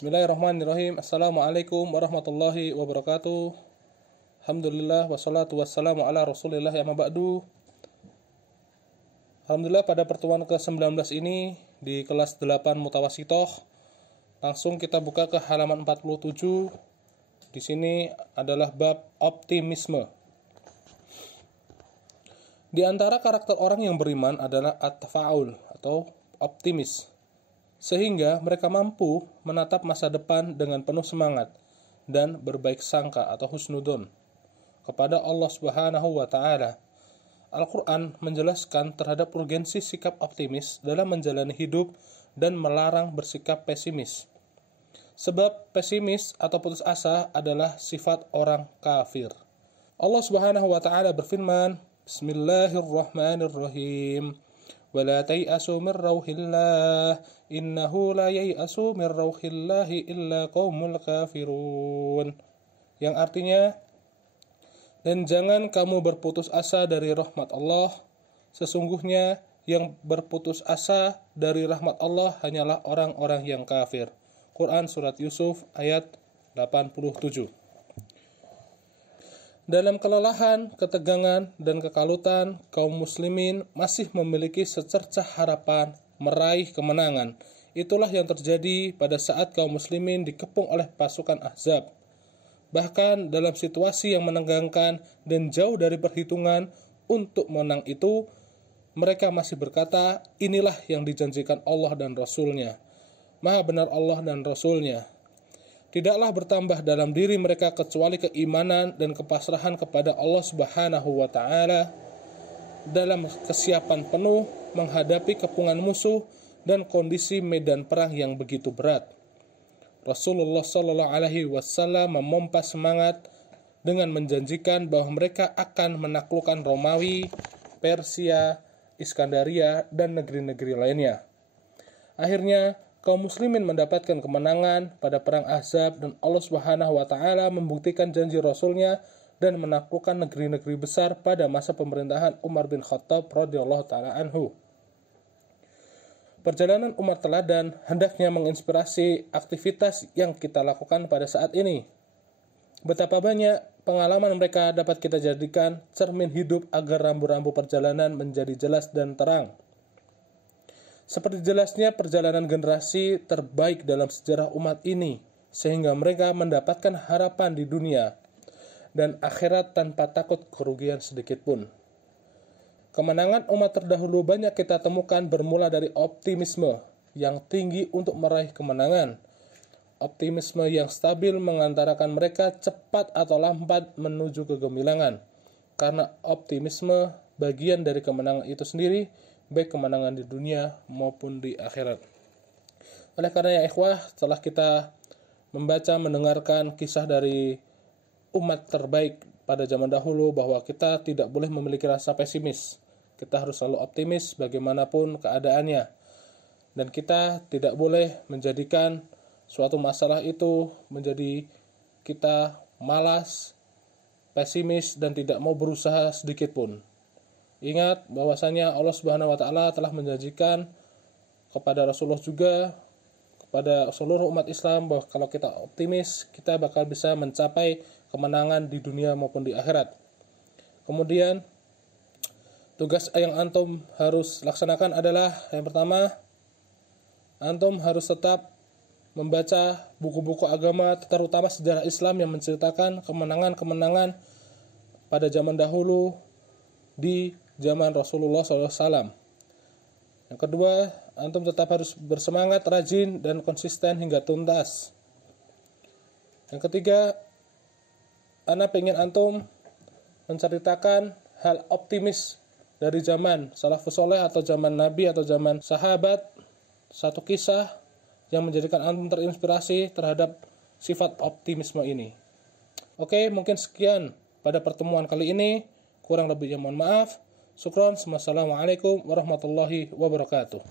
Bismillahirrahmanirrahim. Assalamualaikum warahmatullahi wabarakatuh. Alhamdulillah wassalatu wassalamu ala Rasulillah ya maba'du. Alhamdulillah pada pertemuan ke-19 ini di kelas 8 Mutawasitoh, langsung kita buka ke halaman 47. Di sini adalah bab optimisme. Di antara karakter orang yang beriman adalah at-tafa'ul atau optimis, sehingga mereka mampu menatap masa depan dengan penuh semangat dan berbaik sangka atau husnudon kepada Allah Subhanahu wa Ta'ala. Al-Quran menjelaskan terhadap urgensi sikap optimis dalam menjalani hidup dan melarang bersikap pesimis. Sebab pesimis atau putus asa adalah sifat orang kafir. Allah Subhanahu wa Ta'ala berfirman, Bismillahirrahmanirrahim. وَلَا تَيْأَسُوا مِنْ رَوْحِ اللَّهِ إِنَّهُ لَا يَيْأَسُوا مِنْ رَوْحِ اللَّهِ إِلَّا قَوْمُ الْكَافِرُونَ. Yang artinya, dan jangan kamu berputus asa dari rahmat Allah. Sesungguhnya yang berputus asa dari rahmat Allah hanyalah orang-orang yang kafir. Quran Surat Yusuf ayat 87. Dalam kelelahan, ketegangan, dan kekalutan, kaum muslimin masih memiliki secercah harapan meraih kemenangan. Itulah yang terjadi pada saat kaum muslimin dikepung oleh pasukan Ahzab. Bahkan dalam situasi yang menegangkan dan jauh dari perhitungan untuk menang itu, mereka masih berkata, inilah yang dijanjikan Allah dan Rasul-Nya. Maha benar Allah dan Rasul-Nya. Tidaklah bertambah dalam diri mereka kecuali keimanan dan kepasrahan kepada Allah Subhanahu wa Ta'ala dalam kesiapan penuh menghadapi kepungan musuh dan kondisi medan perang yang begitu berat. Rasulullah Sallallahu Alaihi Wasallam memompa semangat dengan menjanjikan bahwa mereka akan menaklukkan Romawi, Persia, Iskandaria, dan negeri-negeri lainnya. Akhirnya, kaum muslimin mendapatkan kemenangan pada perang Ahzab dan Allah Subhanahu wa Ta'ala membuktikan janji Rasul-Nya dan menaklukkan negeri-negeri besar pada masa pemerintahan Umar bin Khattab radhiyallahu ta'ala anhu. Perjalanan Umar teladan hendaknya menginspirasi aktivitas yang kita lakukan pada saat ini. Betapa banyak pengalaman mereka dapat kita jadikan cermin hidup agar rambu-rambu perjalanan menjadi jelas dan terang. Seperti jelasnya perjalanan generasi terbaik dalam sejarah umat ini, sehingga mereka mendapatkan harapan di dunia dan akhirat tanpa takut kerugian sedikit pun. Kemenangan umat terdahulu banyak kita temukan bermula dari optimisme yang tinggi untuk meraih kemenangan. Optimisme yang stabil mengantarakan mereka cepat atau lambat menuju kegemilangan. Karena optimisme bagian dari kemenangan itu sendiri, baik kemenangan di dunia maupun di akhirat. Oleh karena ya ikhwah, setelah kita membaca, mendengarkan kisah dari umat terbaik pada zaman dahulu bahwa kita tidak boleh memiliki rasa pesimis. Kita harus selalu optimis bagaimanapun keadaannya. Dan kita tidak boleh menjadikan suatu masalah itu menjadi kita malas, pesimis, dan tidak mau berusaha sedikit pun. Ingat bahwasanya Allah Subhanahu wa Ta'ala telah menjanjikan kepada Rasulullah juga, kepada seluruh umat Islam, bahwa kalau kita optimis, kita bakal bisa mencapai kemenangan di dunia maupun di akhirat. Kemudian, tugas yang antum harus laksanakan adalah, yang pertama, antum harus tetap membaca buku-buku agama, terutama sejarah Islam yang menceritakan kemenangan-kemenangan pada zaman dahulu di zaman Rasulullah SAW. Yang kedua, antum tetap harus bersemangat, rajin, dan konsisten hingga tuntas. Yang ketiga, ana pengen antum menceritakan hal optimis dari zaman salafus soleh atau zaman Nabi atau zaman sahabat, satu kisah yang menjadikan antum terinspirasi terhadap sifat optimisme ini. Oke, mungkin sekian pada pertemuan kali ini. Kurang lebihnya mohon maaf. Syukron. Wassalamualaikum warahmatullahi wabarakatuh.